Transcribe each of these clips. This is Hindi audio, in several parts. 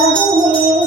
Música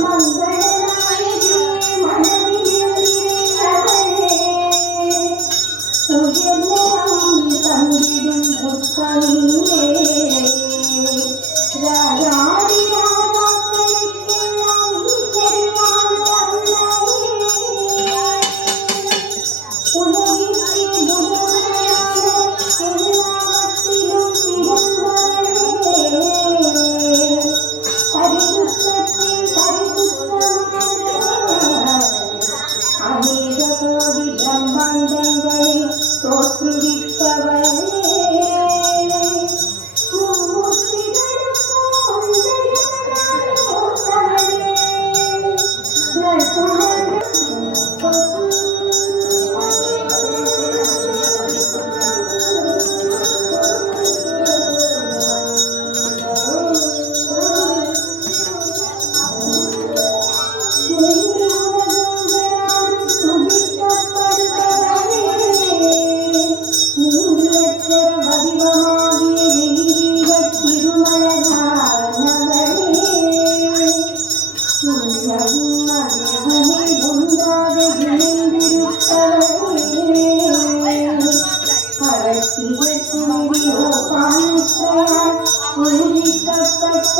Mano. പാത്രയാൽ ഒഴിക്കപ്പെട്ടവനേ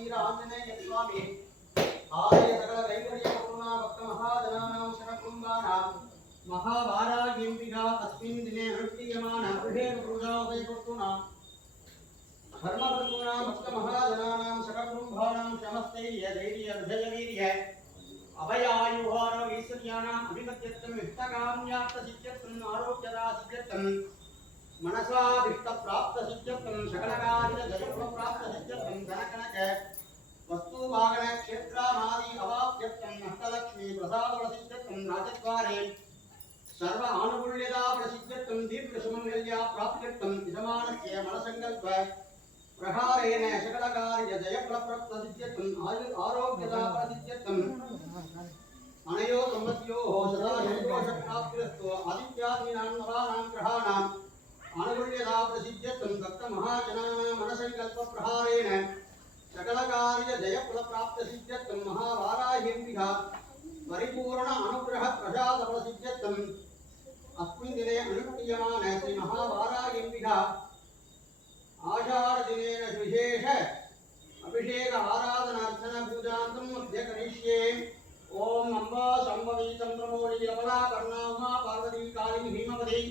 वीर आंजनेय स्वामी आदय सकल वैकर्य करुणा भक्त महाजनानां शरणकुम्भानां महाभारागिम्पिका अस्मिन् दिने अनुष्ठीयमान गृहेण पूजा उपयोक्तुना धर्मकर्तॄणां भक्त महाजनानां सकलकुम्भानां शमस्तैर्य धैर्य अभयवीर्य अभयायुहारो ईश्वर्याणाम् अभिपत्यत्वं वित्तकाम्यार्थसिद्ध्यत्वम् आरोग्यता सिद्ध्यत्वम् மனசா விஷ்ட பிராப்த சித்தியத்துவம் சகலகாரித ஜெகத்வ பிராப்த சித்தியத்துவம் கனகனக வஸ்து வாகன க்ஷேத்ராமாதி அவாப்தியத்துவம் அஷ்டலக்ஷ்மி பிரசாதவள சித்தியத்துவம் ராஜத்வாரே. சர்வ ஆனுகூல்யதா பிரசித்தியத்துவம் தீர்க்க சுமங்கல்யா பிராப்தியத்துவம் இதமானஸ்ய மனசங்கல்ப. பிரகாரேன சகலகாரிய ஜெயபலப்ரப்த சித்தியத்துவம் ஆயு ஆரோக்கியதா அனையோ சம்பத்தியோ சதா சந்தோஷ பிராப்திரஸ்தோ ஆதித்யாதீனாம் நவானாம் கிரகாணாம் आनुगुण्यथा प्रसिद्ध्य त्वं भक्तमहाजनानां मनसङ्कल्पप्रहारेण सकलकार्यजयफलप्राप्तसिद्ध्यत्वं महावाराह्यम्बिका परिपूर्ण अनुग्रहप्रसादफलसिद्ध्यत्वम् अस्मिन् दिने अनुष्ठीयमान श्रीमहावाराह्यम्बिका आषाढदिनेन विशेष अभिषेक आराधनार्थनपूजान्तम् अद्य करिष्ये ॐ अम्बा सम्भवीतं प्रमोळी लवला कर्णामा पार्वती काली भीमवती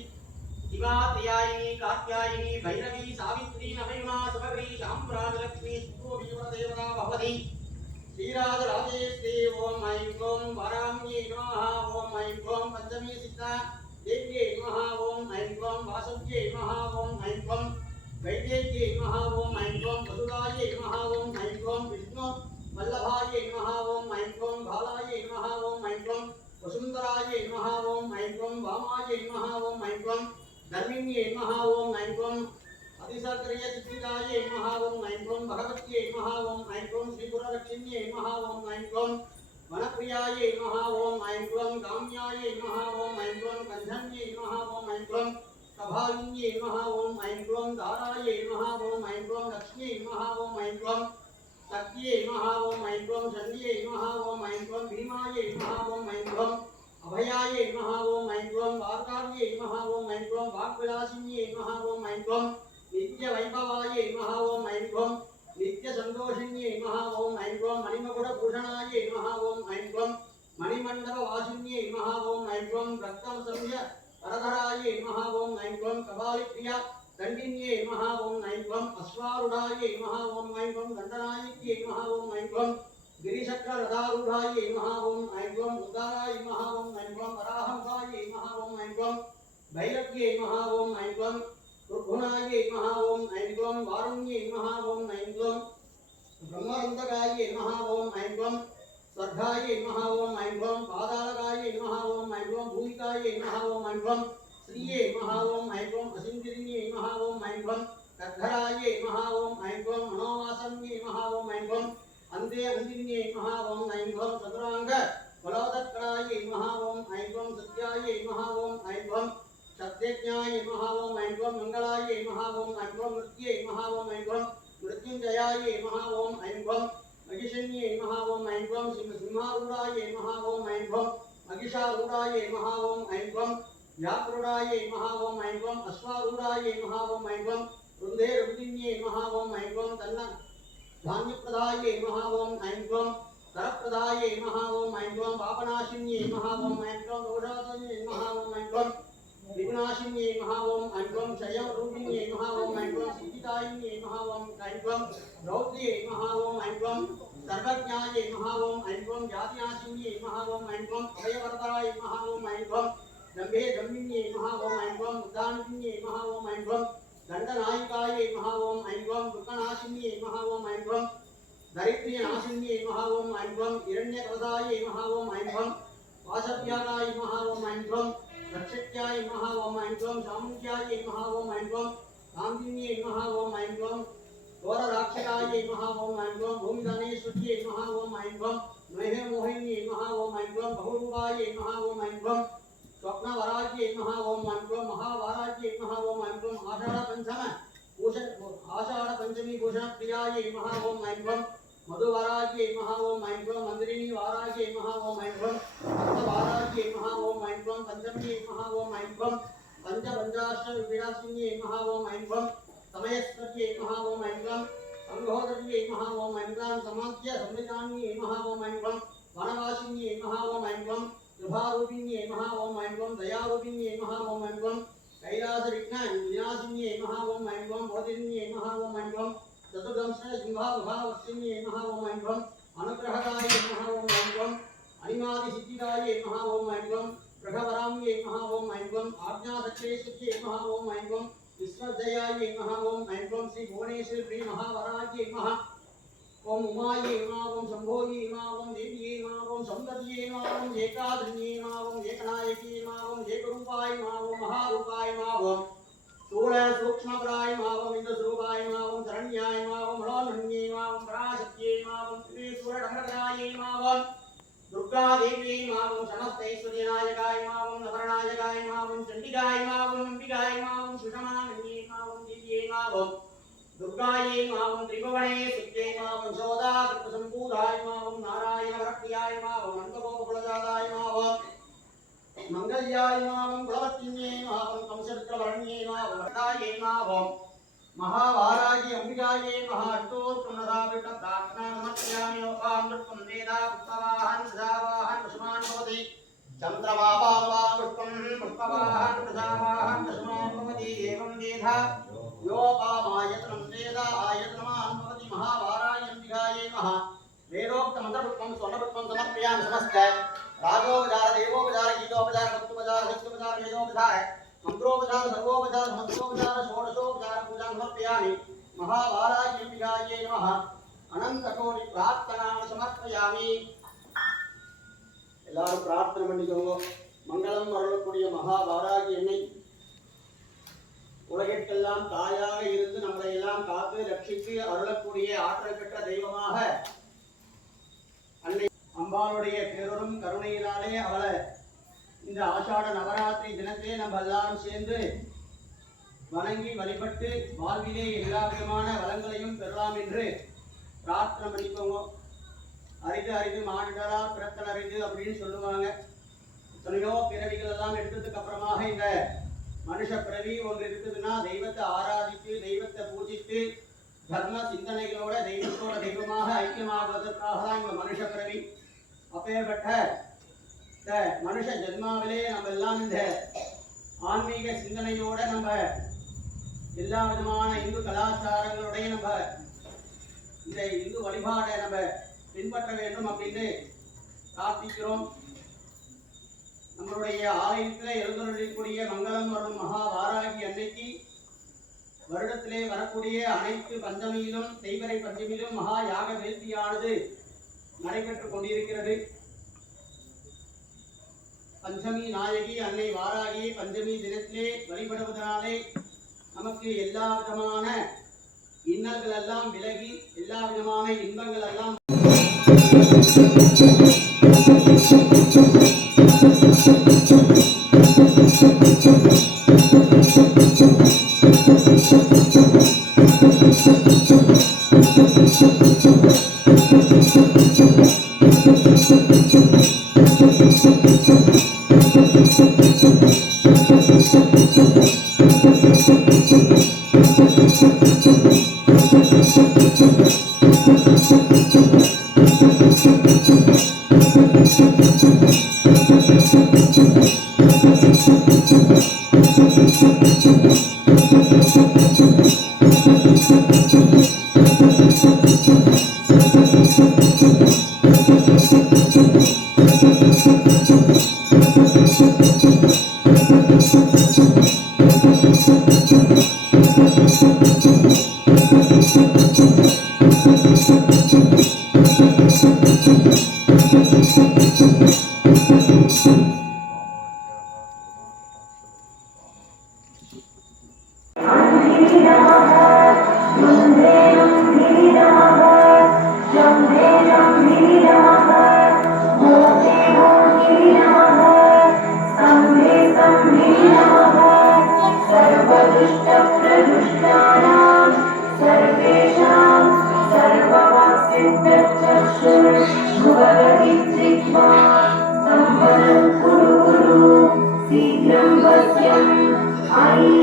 శివా త్రియాయిని కాత్యాయిని భైరవి సావిత్రి నవయునా శుభగ్రీ శాంప్రాజలక్ష్మి సుప్రదేవతా భవతి శ్రీరాజ రాజేశ్రీ ఓం ఐం ఓం వరామ్యే నమః ఓం ఐం ఓం పంచమీ సిద్ధ దేవ్యే నమః ఓం ఐం ఓం వాసవ్యై నమః ఓం ఐం ఓం వైద్యై నమః ఓం ఐం ఓం వసుదాయై నమః ఓం ఐం ఓం విష్ణు వల్లభాయై నమః ఓం ఐం ఓం బాలాయై నమః ఓం ఐం ఓం వసుంధరాయై నమః ఓం ఐం ఓం వామాయై నమః ఓం ఐం ఓం धर्मिण्ये नमः ओम ऐं ओम अतिसर्गीय चित्तिकाये नमः ओम ऐं ओम भगवत्ये नमः ओम ऐं ओम श्रीपुरलक्ष्म्ये नमः ओम ऐं ओम वनप्रियाये नमः ऐं ओम काम्याये नमः ऐं ओम कन्धन्ये नमः ऐं ओम प्रभाविन्ये नमः ऐं ओम धाराये नमः ओम ऐं ओम लक्ष्म्ये नमः ऐं ओम शक्त्ये नमः ऐं ओम चण्ड्ये नमः ओम ऐं ओम भीमाये नमः ऐं ओम అభయాయై నమః ఓం ఐం ఓం వార్తావ్యై నమః ఓం ఐం ఓం వాగ్విలాసిన్యై నమః ఓం ఐం ఓం నిత్య వైభవాయై నమః ఓం ఐం ఓం నిత్య సంతోషిన్యై నమః ఓం ఐం ఓం మణిమకుడ భూషణాయై నమః ఓం ఐం ఓం మణిమండప వాసిన్యై నమః ఓం ఐం ఓం రక్తం సంధ్య వరధరాయై నమః ఓం ఐం ఓం కపాలి ప్రియ దండిన్యై నమః ఓం ఐం ఓం అశ్వారుఢాయై నమః ఓం ఐం ఓం దండనాయక్యై నమః ఓం ఐం ఓం గిరిశక్ర రథారూఢాయై నమః ఓం भैरव्ये नमः ॐ ऐं क्लं रुग्णायै नमः ॐ ऐं क्लं वारुण्यै नमः ॐ ऐं क्लं ब्रह्मरुन्दकायै नमः ॐ ऐं क्लं स्वर्गायै नमः ॐ ऐं क्लं पादालकायै नमः ॐ ऐं क्लं भूमिकायै ऐं क्लं श्रिये ऐं क्लं असिन्दिरिये ऐं क्लं कर्धरायै ऐं क्लं मनोवासन्ये नमः ॐ ऐं क्लं अन्ते अन्तिन्ये नमः ॐ ऐं क्लं चतुराङ्ग बलोदत्करायै नमः ऐं क्लं सत्यायै ऐं शब्दज्ञाय इमः ओम ऐं मङ्गलाय इमः ओम ऐं मृत्ये इमः ओम ऐं मृत्युञ्जयाय इमः ओम ऐं महिषन्ये इमः ओम ऐं सिंहारूढाय इमः ओम ऐं महिषारूढाय इमः ओम ऐं व्याक्रूढाय इमः ओम ऐं अश्वारूढाय इमः ओम ऐं वृन्धे रुदिन्ये इमः ओम ऐं तन्न धान्यप्रदाय इमः त्रिगुणाशिन्ये महावम ॐ अण्वं क्षयरूपिण्ये नमः ॐ अण्वं सुखितायिन्ये नमः ॐ अण्वं रौद्र्ये नमः ॐ अण्वं सर्वज्ञाये नमः ॐ अण्वं जातिनाशिन्ये नमः ॐ अण्वं अभयवरदाय नमः ॐ अण्वं दम्भे दम्भिन्ये महावम ॐ अण्वं उद्दानपिन्ये नमः ॐ अण्वं दण्डनायिकायै नमः ॐ अण्वं दुःखनाशिन्ये महावम ॐ अण्वं दरिद्र्यनाशिन्ये नमः ॐ अण्वं हिरण्यकवदायै नमः महावम अण्वं वासव्यागाय नमः ॐ अण्वं ఉద్దానిన్యై నమః ఓం ఐం ఓం దండనాయికాయై నమః ఓం ఐం ఓం దుఃఖనాశిన్యై నమః ఓం ఐం ఓం దరిద్ర్యనాశిన్యై నమః ఓం ఐం ఓం హిరణ్యకవదాయై నమః ఓం ఐం ఓం వాసవ్యాగాయ నమః ఓం ఐం ఓం రక్షక్యాయ నమః ఓం ఐం ఓం సాముఖ్యాయ నమః ఓం ఐం ఓం కాంతిన్యై నమః ఓం ఐం ఓం ఘోరరాక్షకాయ నమః ఓం ఐం ఓం భూమిధనేశ్వర్యై నమః ఓం ఐం మధు వారాహి మహా ఓం ఐం క్లోం మందిరిని వారాహి మహా ఓం ఐం క్లోం భక్త వారాహి మహా ఓం ఐం క్లోం పంచమి మహా ఓం ఐం క్లోం పంచపంచాశ్ర విరాసిని మహా ఓం ఐం క్లోం సమయస్పతి మహా ఓం ఐం క్లోం సంభోదరి మహా ఓం ఐం క్లోం సమాఖ్య సంవిధాని మహా ఓం ఐం క్లోం వనవాసిని మహా ఓం ఐం క్లోం యుభారూపిణ్యే మహా ఓం ఐం క్లోం దయారూపిణ్యే మహా ఓం ఐం క్లోం కైలాస విఘ్న వినాశిన్యే మహా ఓం ఐం క్లోం భోధిన్యే మహా ఓం ఐం క్లోం चतुर्दंश सिंहावभावस्यन्यै महा ओम ऐं क्लं अनुग्रहदायै महा ओम ऐं क्लं अनिमादिसिद्धिदायै महा ओम ऐं क्लं ग्रहवराम्यै महा ओम ऐं क्लं आज्ञादक्षेशत्यै महा ओम ऐं क्लं विश्वजयायै महा ओम ऐं क्लं श्री भुवनेश्वरी प्रिय ओम उमायै मा ओम शम्भोयै मा ओम देव्यै मा ओम सौन्दर्यै मा ओम एकादन्यै मा ओम एकनायकी मा ओम एकरूपाय मा ओम महारूपाय मा ओम శూర సూక్ష్మప్రాయమావం ఇంద్రస్వరూపాయమావం శరణ్యాయమావం మనోన్యమావం పరాశక్తియమావం శ్రీసూరడమరకాయమావం దుర్గాదేవ్యైమావం సమస్తైశ్వర్యనాయకాయమావం నవరనాయకాయమావం చండికాయమావం అంబికాయమావం సుషమానన్యమావం దివ్యైమావం దుర్గాయైమావం త్రిభువనే సుత్యైమావం శోధా సంపూధాయమావం నారాయణ భక్తియాయమావం అంతగోపకులజాతాయమావం ओम समस्तैश्वर्यनायकाय मा ओम नवरनायकाय मा ओम चण्डिकाय मा ओम अम्बिकाय मा ओम सुषमानन्यै मा ओम दिव्यै मा ओम दुर्गायै मावं त्रिभुवने सुत्यै मावं शोदा कृतसम्पूताय मावं नारायणवरप्रियाय मावं नन्दगोपकुलजाताय मावं मङ्गल्याय मावं कुलवत्न्यै मावं कंसरुद्रवरण्यै मावं वरदायै मावं महावारायै अम्बिकायै महाष्टोत्तमनदापिटप्रार्थनानमर्पयामि लोकामृतं वेदा पुष्पवाहन् सदावाहन् पशुमान् भवति चन्द्रमापावा पुष्पं पुष्पवाहन् प्रजावाहन् पशुमान् भवति एवं वेदा योपामायतनं वेद आयतनमान् भवति महावारायन्तिकायै महा वेदोक्तमन्त्रपुष्पं स्वर्णपुष्पं समर्पयामि समस्त राजोपचार देवोपचार गीतोपचार भक्तोपचार शक्तोपचार वेदोपचार मन्त्रोपचार सर्वोपचार मंत्रोपचार षोडशोपचार पूजां समर्पयामि महावारायन्तिकायै नमः अनन्तकोटि प्रार्थनां समर्पयामि எல்லாரும் பிரார்த்தனை பண்ணிக்கோங்க மங்களம் அருளக்கூடிய மகாபாராகி என்னை உலகிற்கெல்லாம் தாயாக இருந்து நம்மளை எல்லாம் காத்து ரட்சித்து அருளக்கூடிய ஆற்றல் பெற்ற தெய்வமாக அன்னை அம்பாளுடைய பேரொரும் கருணையினாலே அவளை இந்த ஆஷாட நவராத்திரி தினத்திலே நம்ம எல்லாரும் சேர்ந்து வணங்கி வழிபட்டு வாழ்விலே எல்லா விதமான வளங்களையும் பெறலாம் என்று பிரார்த்தனை பண்ணிக்கோங்க. அரிது அரிது மானிடரா பிறத்தல் அரிது அப்படின்னு சொல்லுவாங்க. எத்தனையோ பிறவிகள் எல்லாம் எடுத்ததுக்கு அப்புறமாக இந்த மனுஷ பிறவி ஒன்று இருக்குதுன்னா தெய்வத்தை ஆராதித்து தெய்வத்தை பூஜித்து தர்ம சிந்தனைகளோட தெய்வத்தோட தெய்வமாக ஐக்கியமாகுவதற்காக தான் இந்த மனுஷ பிறவி. அப்பேற்பட்ட இந்த மனுஷ ஜென்மாவிலே நம்ம எல்லாம் இந்த ஆன்மீக சிந்தனையோட நம்ம எல்லா விதமான இந்து கலாச்சாரங்களுடைய நம்ம இந்த இந்து வழிபாடை நம்ம பின்பற்ற வேண்டும் அப்படின்னு பிரார்த்திக்கிறோம். நம்மளுடைய ஆலயத்தில் எழுந்தருளக்கூடிய மங்களம் வரும் மகா வாராகி அன்னைக்கு வருடத்திலே வரக்கூடிய அனைத்து பஞ்சமியிலும் செய்வரை பஞ்சமியிலும் மகா யாக வேள்வியானது நடைபெற்றுக் கொண்டிருக்கிறது பஞ்சமி நாயகி அன்னை வாராகி பஞ்சமி தினத்திலே வழிபடுவதனாலே நமக்கு எல்லா விதமான இன்னல்கள் எல்லாம் விலகி எல்லா விதமான இன்பங்கள் எல்லாம் Someday Amen.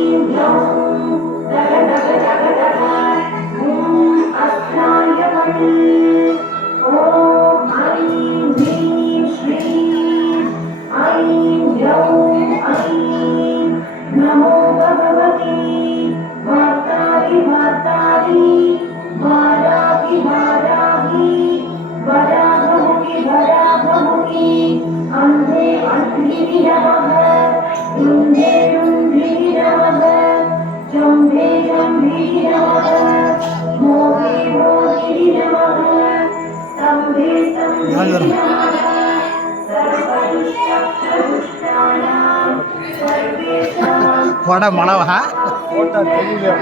கொட மணவா தெரியல